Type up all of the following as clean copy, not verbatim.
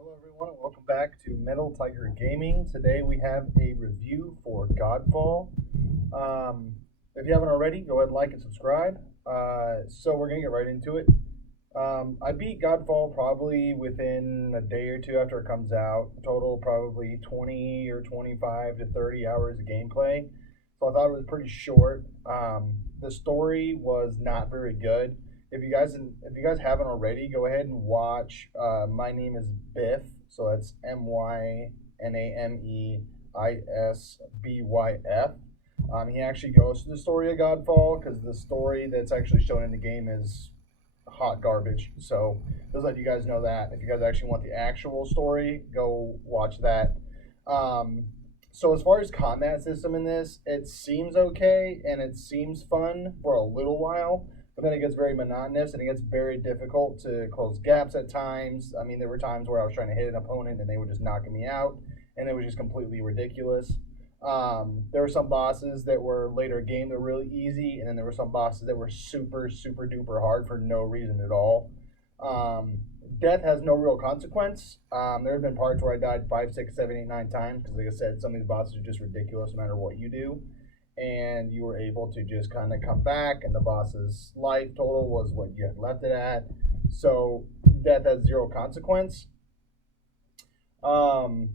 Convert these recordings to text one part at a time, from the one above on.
Hello, everyone, and welcome back to Metal Tiger Gaming. Today we have a review for Godfall. Um, if you haven't already, go ahead and like and subscribe. So we're gonna get right into it. I beat Godfall probably within a day or two after it comes out. Total probably 20 or 25 to 30 hours of gameplay. So I thought it was pretty short. The story was not very good. If you guys haven't already, go ahead and watch. My name is Biff, so that's MyNameisByf. He actually goes through the story of Godfall because the story that's actually shown in the game is hot garbage. So just let you guys know that. If you guys actually want the actual story, go watch that. Um, so as far as combat system in this, it seems okay and it seems fun for a little while, but then it gets very monotonous and it gets very difficult to close gaps at times. I mean, there were times where I was trying to hit an opponent and they were just knocking me out, and it was just completely ridiculous. There were some bosses that were later game that were really easy, and then there were some bosses that were super, super duper hard for no reason at all. Um, Death has no real consequence. There have been parts where I died 5, 6, 7, 8, 9 times because, like I said, some of these bosses are just ridiculous no matter what you do. And you were able to just kind of come back, and the boss's life total was what you had left it at. So death has zero consequence. Um,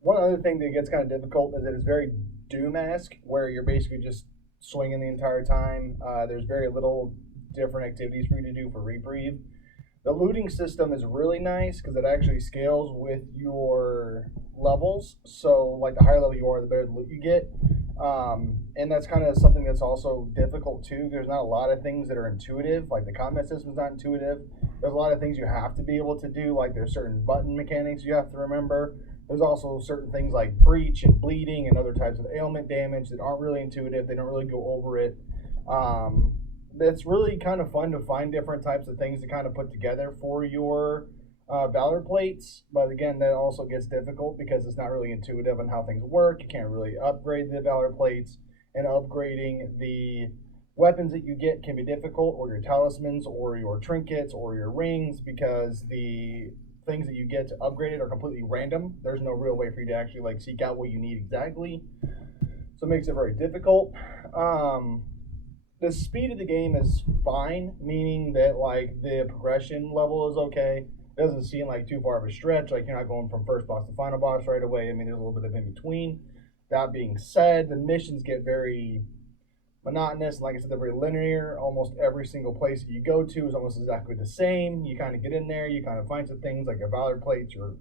One other thing that gets kind of difficult is that it's very Doom-esque, where you're basically just swinging the entire time. There's very little different activities for you to do for reprieve. The looting system is really nice because it actually scales with your levels. So, like, the higher level you are, the better the loot you get. And that's kind of something that's also difficult too. There's not a lot of things that are intuitive. Like, the combat system's not intuitive. There's a lot of things you have to be able to do. Like, there's certain button mechanics you have to remember. There's also certain things like breach and bleeding and other types of ailment damage that aren't really intuitive. They don't really go over it. It's really kind of fun to find different types of things to kind of put together for your Valor plates. But again, that also gets difficult because it's not really intuitive on how things work. You can't really upgrade the Valor plates, and upgrading the weapons that you get can be difficult, or your talismans, or your trinkets, or your rings, because the things that you get to upgrade it are completely random. There's no real way for you to actually like seek out what you need exactly, so it makes it very difficult. The speed of the game is fine, meaning that like the progression level is okay. It doesn't seem like too far of a stretch. Like, you're not going from first boss to final boss right away. I mean, there's a little bit of in between. That being said, the missions get very monotonous. Like I said, they're very linear. Almost every single place that you go to is almost exactly the same. You kind of get in there, you kind of find some things like your Valor plates, your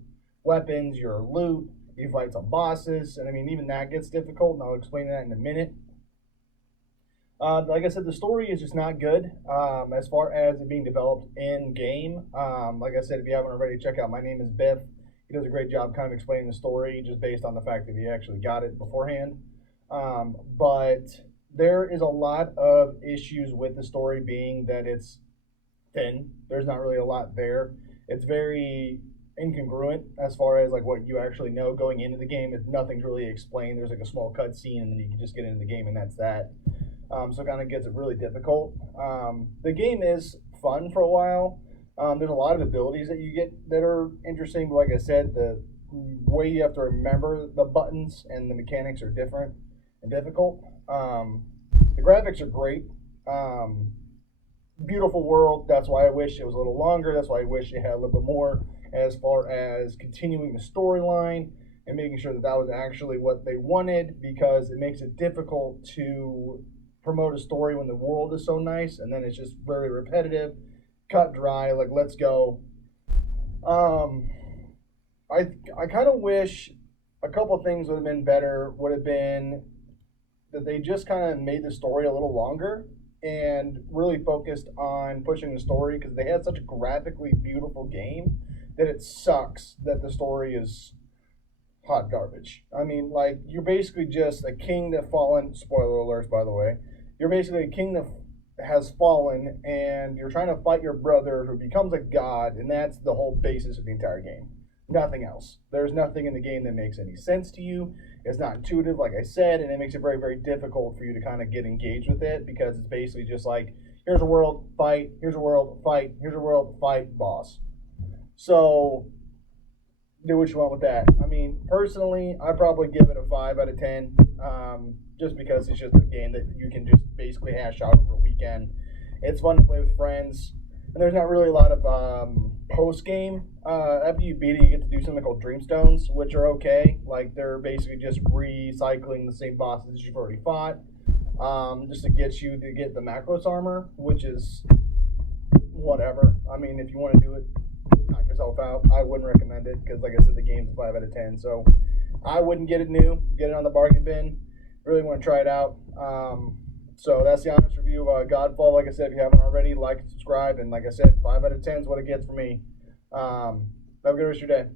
weapons, your loot. You fight some bosses, and I mean, even that gets difficult, and I'll explain that in a minute. Like I said, the story is just not good as far as it being developed in game. Like I said, if you haven't already, check out My Name is Biff. He does a great job kind of explaining the story just based on the fact that he actually got it beforehand. But there is a lot of issues with the story, being that it's thin. There's not really a lot there. It's very incongruent as far as like what you actually know going into the game. If nothing's really explained, there's like a small cutscene, and then you can just get into the game, and that's that. So it kind of gets it really difficult. The game is fun for a while. There's a lot of abilities that you get that are interesting, but like I said, the way you have to remember the buttons and the mechanics are different and difficult. The graphics are great. Beautiful world. That's why I wish it was a little longer. That's why I wish it had a little bit more as far as continuing the storyline and making sure that that was actually what they wanted, because it makes it difficult to promote a story when the world is so nice, and then it's just very repetitive, cut dry, like, let's go. um I kind of wish a couple things would have been better. Would have been that they just kind of made the story a little longer and really focused on pushing the story, because they had such a graphically beautiful game that it sucks that the story is hot garbage. I mean, like, you're basically just a king that fallen. Spoiler alerts, by the way. You're basically a king that has fallen, and you're trying to fight your brother who becomes a god, and that's the whole basis of the entire game. Nothing else. There's nothing in the game that makes any sense to you. It's not intuitive, like I said, and it makes it very, very difficult for you to kind of get engaged with it, because it's basically just like, here's a world, fight, here's a world, fight, here's a world, fight, boss. So do what you want with that. I mean, personally, I probably give it a 5 out of 10, just because it's just a game that you can just basically hash out over a weekend. It's fun to play with friends, and there's not really a lot of post game. After you beat it, you get to do something called Dreamstones, which are okay. Like they're basically just recycling the same bosses you've already fought, just to get you to get the Macros armor, which is whatever. I mean, if you want to do it, knock yourself out. I wouldn't recommend it because, like I said, the game's a 5 out of 10. So I wouldn't get it new. Get it on the bargain bin. Really want to try it out. So that's the honest review of Godfall. Like I said, if you haven't already, like and subscribe. And like I said, 5 out of 10 is what it gets for me. Have a good rest of your day.